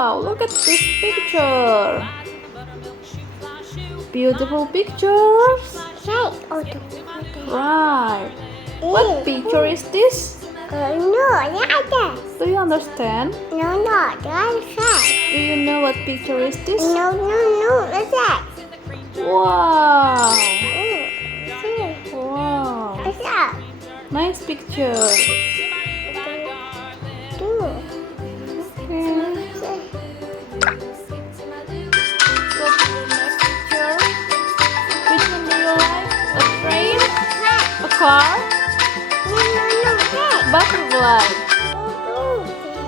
Wow, look at this picture. Beautiful pictures. Right. What picture is this? No, Do you understand? that's Do you know what picture is this? No, that's that. Wow. See, Wow. that's that. Nice picture. Do. Okay. Go to the next picture. Which one do you like? A train? A car? That. Butterfly.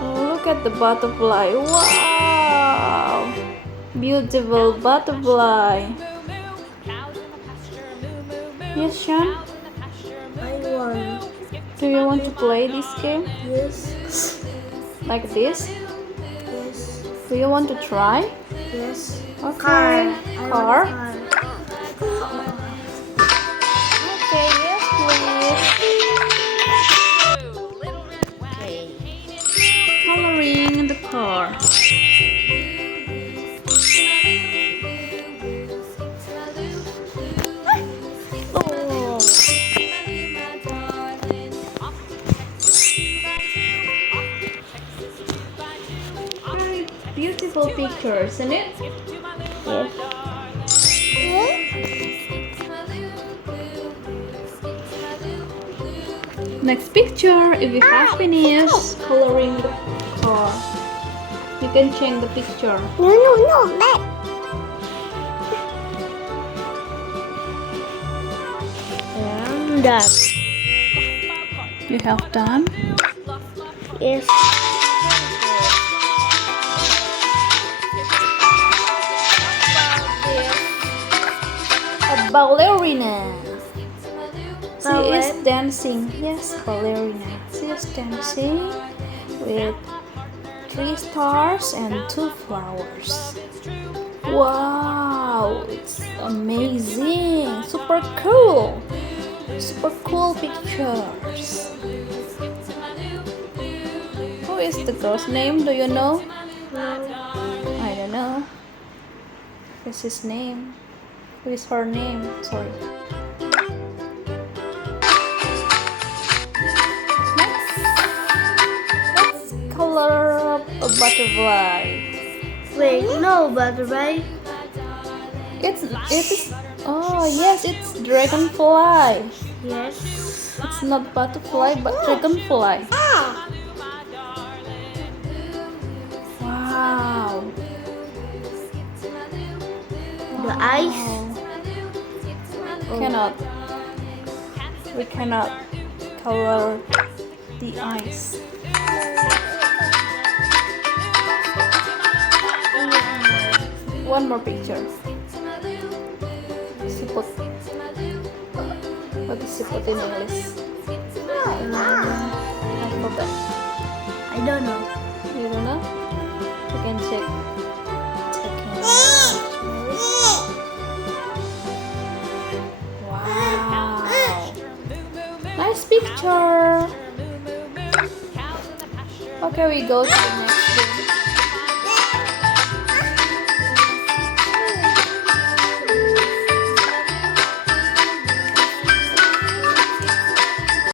Oh, look at the butterfly. Wow. Beautiful butterfly. Yes, Sean? I want. Do you want to play this game? Yes. Like this? Yes. Do you want to try? Yes. Okay. Car? Car. Okay, yes, please. Coloring the car. Oh. Very beautiful picture, isn't it? Next picture, if you have finished coloring the car, you can change the picture. No, back. And that. You have done? Yes. A ballerina. She Ballet? is dancing. Yes, ballerina. She is dancing with 3 stars and 2 flowers. Wow, it's amazing. Super cool. Super cool pictures. Who is the girl's name? Do you know? I don't know. What's his name? Who is her name? Sorry. Let's color a butterfly. Wait, no, butterfly. It is. Oh yes, it's dragonfly. Yes. It's not butterfly, but dragonfly. Wow. The eyes. Cannot. We cannot color the eyes. One more picture. Siput. What is siput in English? I forgot. I don't know. You don't know? You can check. Wow. Nice picture. Okay, we go to the next